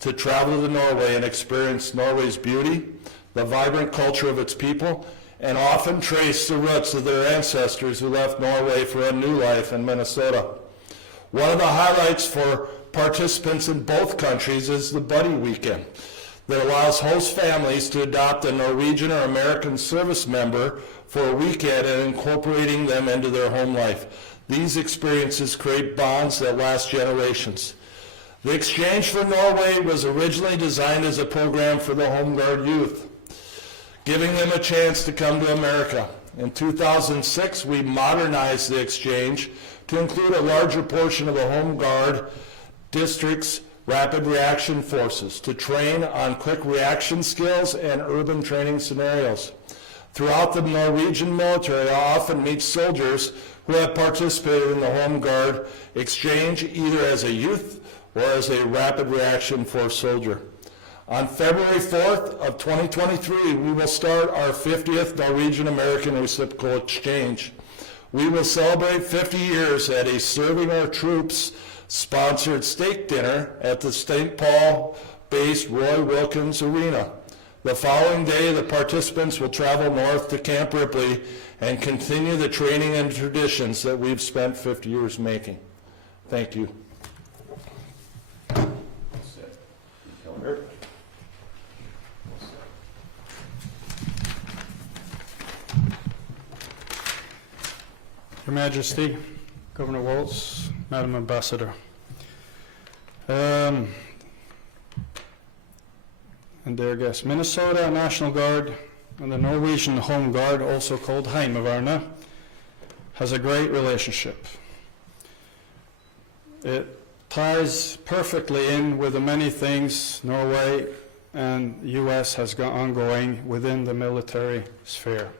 to travel to Norway and experience Norway's beauty, the vibrant culture of its people, and often trace the roots of their ancestors who left Norway for a new life in Minnesota. One of the highlights for participants in both countries is the Buddy Weekend that allows host families to adopt a Norwegian or American service member for a weekend and incorporating them into their home life. These experiences create bonds that last generations. The Exchange for Norway was originally designed as a program for the Home Guard youth, giving them a chance to come to America. In 2006, we modernized the Exchange to include a larger portion of the Home Guard district's rapid reaction forces to train on quick reaction skills and urban training scenarios. Throughout the Norwegian military, I often meet soldiers who have participated in the Home Guard Exchange either as a youth or as a rapid reaction force soldier. On February 4th of 2023, we will start our 50th Norwegian-American Reciprocal Exchange. We will celebrate 50 years at a Serving Our Troops sponsored steak dinner at the St. Paul-based Roy Wilkins Arena. The following day, the participants will travel north to Camp Ripley and continue the training and traditions that we've spent 50 years making. Thank you. Your Majesty, Governor Walz, Madam Ambassador. And dear guests, Minnesota National Guard and the Norwegian Home Guard, also called Heimevernet, has a great relationship. It ties perfectly in with the many things Norway and the U.S. has got ongoing within the military sphere.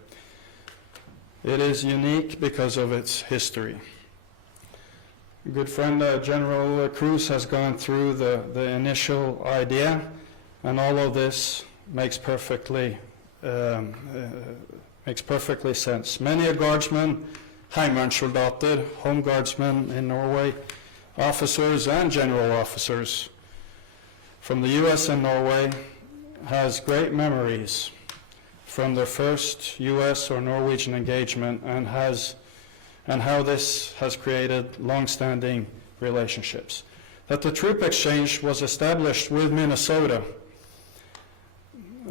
It is unique because of its history. A good friend, General Cruz, has gone through the initial idea, and all of this makes perfectly sense. Many a guardsmen, heimevernssoldater, home guardsmen in Norway, officers and general officers from the U.S. and Norway has great memories from their first U.S. or Norwegian engagement and how this has created long-standing relationships. That the troop exchange was established with Minnesota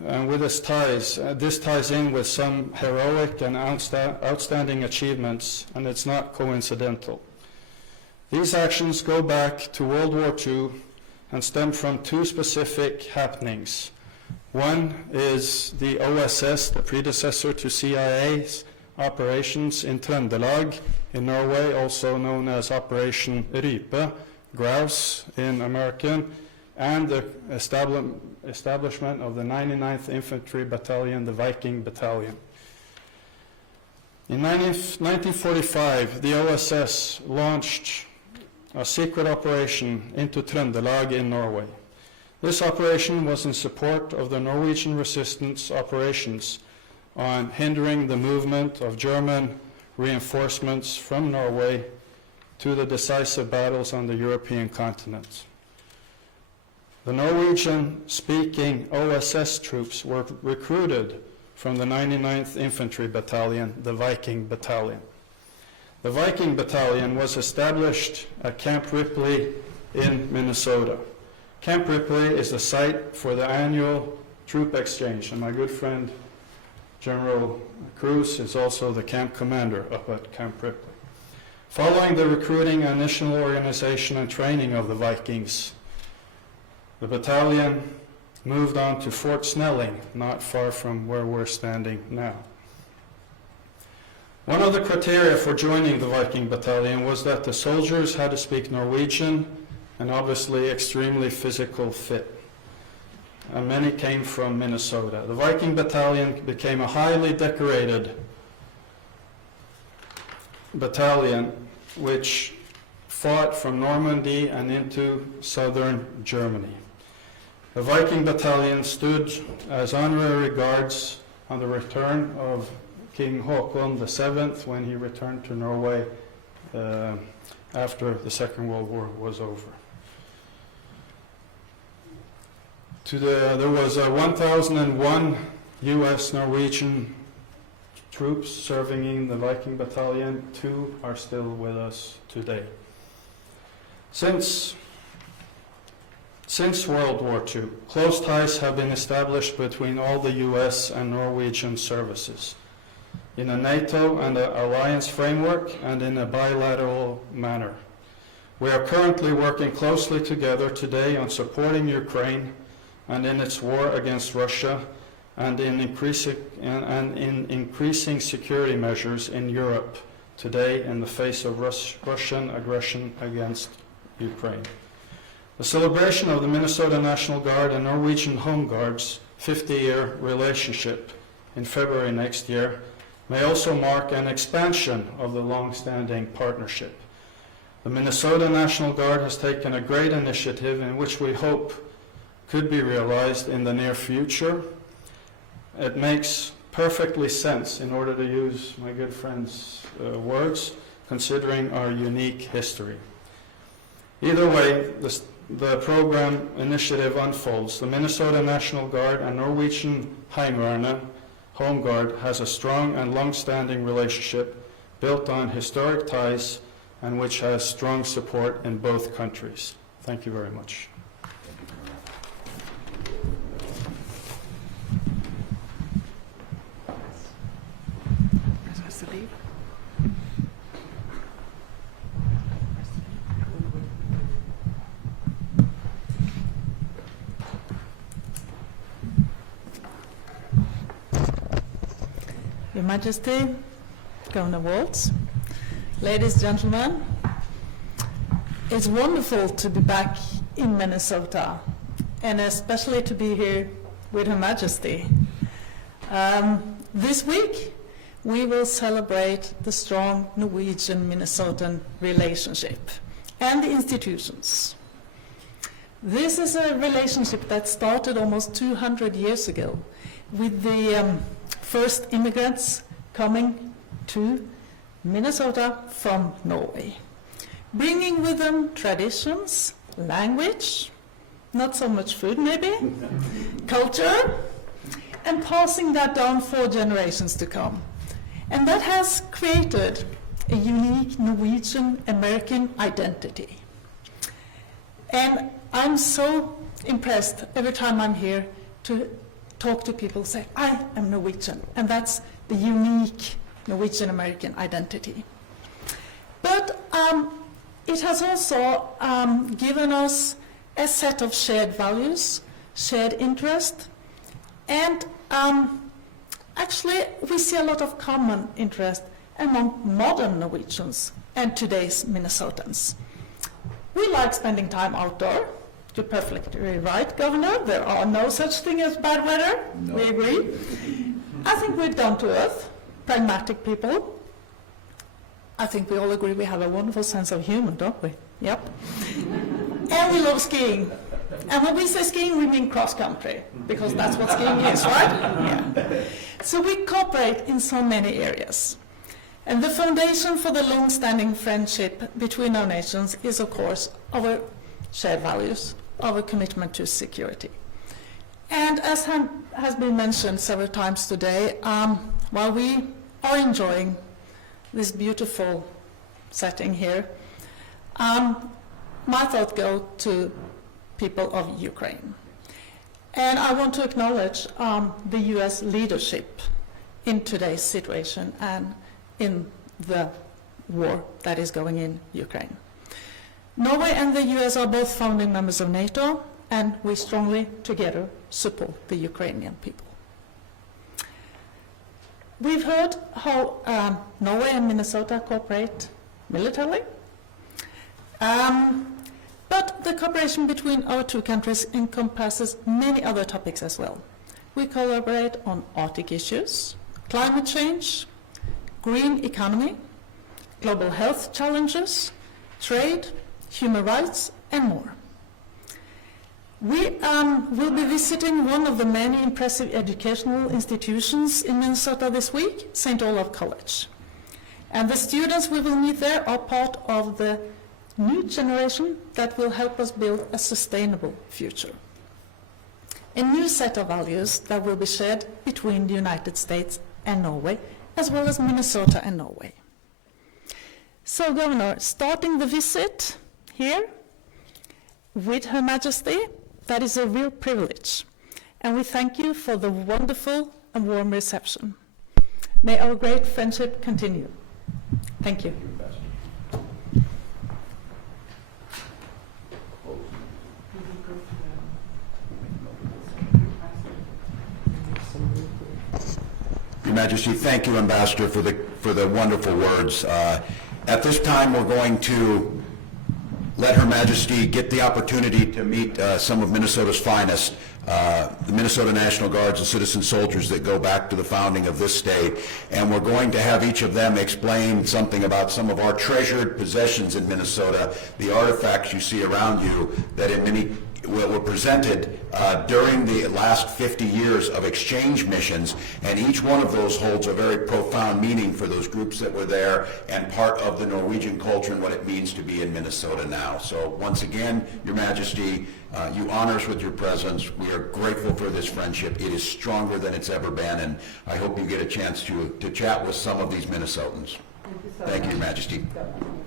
and with its ties, this ties in with some heroic and outstanding achievements, and it's not coincidental. These actions go back to World War II and stem from two specific happenings. One is the OSS, the predecessor to CIA's operations in Trøndelag in Norway, also known as Operation Rype, Grouse in American, and the establishment of the 99th Infantry Battalion, the Viking Battalion. In 1945, the OSS launched a secret operation into Trøndelag in Norway. This operation was in support of the Norwegian resistance operations on hindering the movement of German reinforcements from Norway to the decisive battles on the European continent. The Norwegian-speaking OSS troops were recruited from the 99th Infantry Battalion, the Viking Battalion. The Viking Battalion was established at Camp Ripley in Minnesota. Camp Ripley is the site for the annual troop exchange, and my good friend General Cruz is also the camp commander up at Camp Ripley. Following the recruiting, initial organization, and training of the Vikings, the battalion moved on to Fort Snelling, not far from where we're standing now. One of the criteria for joining the Viking Battalion was that the soldiers had to speak Norwegian and obviously extremely physical fit. And many came from Minnesota. The Viking Battalion became a highly decorated battalion which fought from Normandy and into southern Germany. The Viking Battalion stood as honorary guards on the return of King Haakon VII when he returned to Norway after the Second World War was over. There was 1,001 U.S. Norwegian troops serving in the Viking battalion. 2 are still with us today. Since World War II, close ties have been established between all the U.S. and Norwegian services in a NATO and an alliance framework and in a bilateral manner. We are currently working closely together today on supporting Ukraine and in its war against Russia and in increasing security measures in Europe today in the face of Russian aggression against Ukraine. The celebration of the Minnesota National Guard and Norwegian Home Guard's 50-year relationship in February next year may also mark an expansion of the long-standing partnership. The Minnesota National Guard has taken a great initiative in which we hope could be realized in the near future. It makes perfectly sense, in order to use my good friend's words, considering our unique history. Either way, the program initiative unfolds. The Minnesota National Guard and Norwegian Heimevernet Home Guard has a strong and long-standing relationship built on historic ties and which has strong support in both countries. Thank you very much. Your Majesty, Governor Walz, ladies and gentlemen, it's wonderful to be back in Minnesota, and especially to be here with Her Majesty. This week, we will celebrate the strong Norwegian-Minnesotan relationship and the institutions. This is a relationship that started almost 200 years ago with the first immigrants coming to Minnesota from Norway, bringing with them traditions, language, not so much food maybe, culture, and passing that down for generations to come. And that has created a unique Norwegian-American identity. And I'm so impressed every time I'm here to talk to people who say, I am Norwegian, and that's the unique Norwegian-American identity. But it has also given us a set of shared values, shared interest, and actually we see a lot of common interest among modern Norwegians and today's Minnesotans. We like spending time outdoor. You're perfectly right, Governor. There are no such thing as bad weather. No. We agree. I think we're down to earth, pragmatic people. I think we all agree we have a wonderful sense of humor, don't we? Yep. And we love skiing. And when we say skiing, we mean cross-country, because that's what skiing is, right? Yeah. So we cooperate in so many areas. And the foundation for the long-standing friendship between our nations is, of course, our shared values, our commitment to security. And as has been mentioned several times today, while we are enjoying this beautiful setting here, my thoughts go to people of Ukraine. And I want to acknowledge the U.S. leadership in today's situation and in the war that is going in Ukraine. Norway and the U.S. are both founding members of NATO, and we strongly together support the Ukrainian people. We've heard how Norway and Minnesota cooperate militarily, but the cooperation between our two countries encompasses many other topics as well. We collaborate on Arctic issues, climate change, green economy, global health challenges, trade, human rights, and more. We will be visiting one of the many impressive educational institutions in Minnesota this week, St. Olaf College. And the students we will meet there are part of the new generation that will help us build a sustainable future. a new set of values that will be shared between the United States and Norway, as well as Minnesota and Norway. So, Governor, starting the visit here with Her Majesty, that is a real privilege, and we thank you for the wonderful and warm reception. May our great friendship continue. Thank you. Your Majesty, thank you, Ambassador, for the wonderful words. At this time, we're going to let Her Majesty get the opportunity to meet some of Minnesota's finest, the Minnesota National Guards and citizen soldiers that go back to the founding of this state. And we're going to have each of them explain something about some of our treasured possessions in Minnesota, the artifacts you see around you that in many were presented during the last 50 years of exchange missions, and each one of those holds a very profound meaning for those groups that were there and part of the Norwegian culture and what it means to be in Minnesota now. So once again, Your Majesty, you honor us with your presence. We are grateful for this friendship. It is stronger than it's ever been, and I hope you get a chance to chat with some of these Minnesotans. Thank you so Thank much. you, Your Majesty.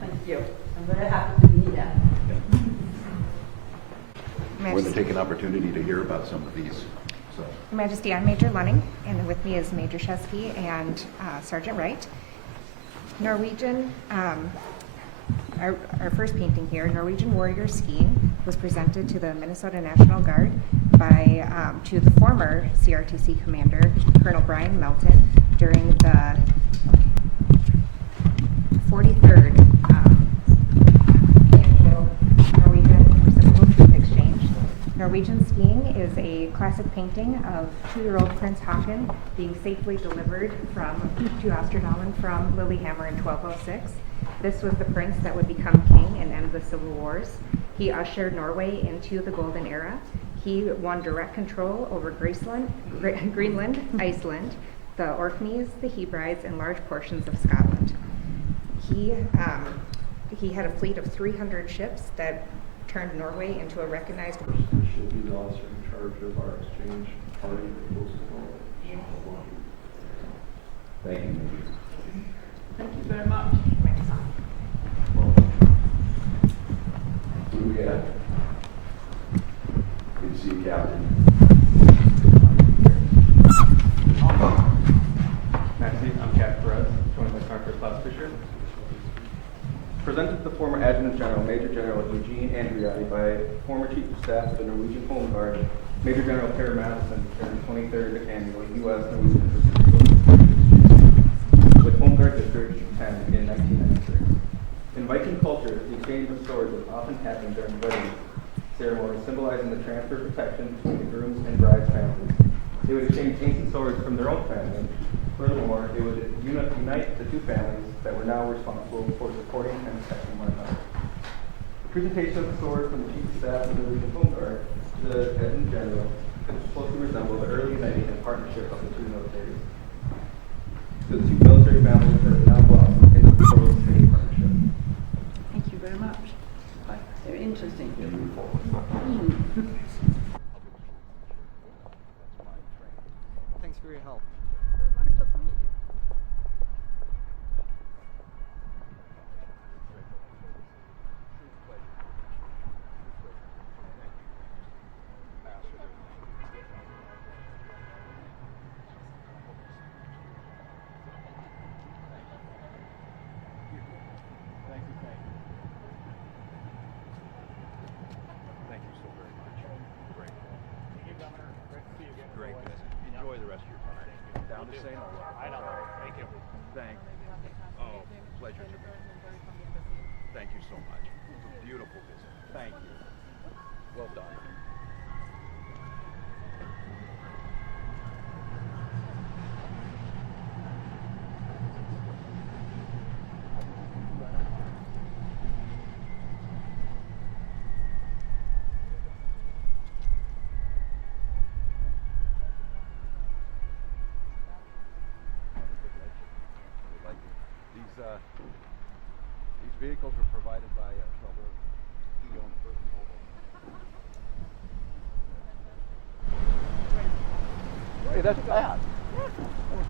Thank you. I'm very happy to be here. We're going to take an opportunity to hear about some of these. So. Majesty, I'm Major Lunning, and with me is Major Shesky and Sergeant Wright. Norwegian, our first painting here, Norwegian Warrior Skiing, was presented to the Minnesota National Guard by to the former CRTC commander, Colonel Brian Melton, during the 43rd Norwegian Reciprocal Troop Exchange. Norwegian Skiing is a classic painting of 2-year-old Prince Haakon being safely delivered to Osterdalen from Lillehammer in 1206. This was the prince that would become king and end the civil wars. He ushered Norway into the golden era. He won direct control over Greenland, Iceland, the Orkneys, the Hebrides, and large portions of Scotland. He had a fleet of 300 ships that turned Norway into a recognized... Should be the officer in charge of our exchange party that goes to Norway. Thank you. Thank you very much. Who do we have? Good to see you, Captain. Majesty, I'm Captain Perez, joined by Sergeant Klaus Fisher. Presented to the former Adjutant General, Major General Eugene Andriotti, by former Chief of Staff of the Norwegian Home Guard, Major General Per Madison, during the 23rd Annual U.S. Norwegian Reciprocal with Home Guard District 10 in 1996. In Viking culture, the exchange of swords would often happen during wedding ceremonies, symbolizing the transfer of protection between the groom's and bride's families. They would exchange ancient swords from their own family. Furthermore, it would unite the two families that were now responsible for supporting and protecting one another. The presentation of the sword from the Chief of Staff of the Norwegian Home Guard to the Adjutant General could closely resemble the early uniting and partnership of the two militaries. The two military families have now blossomed into the close trading partnership. Thank you very much. Very interesting. Thanks for your help. Thank you so very much. Great. Thank you, Governor. Great to see you again. Great. Enjoy the rest of your time. Down to St. Olaf. I know. Thank you. Oh, pleasure to me. Thank you so much. It was a beautiful visit. Thank you. Well done. These vehicles were provided by Trevor. He owned First Mobile. that's bad.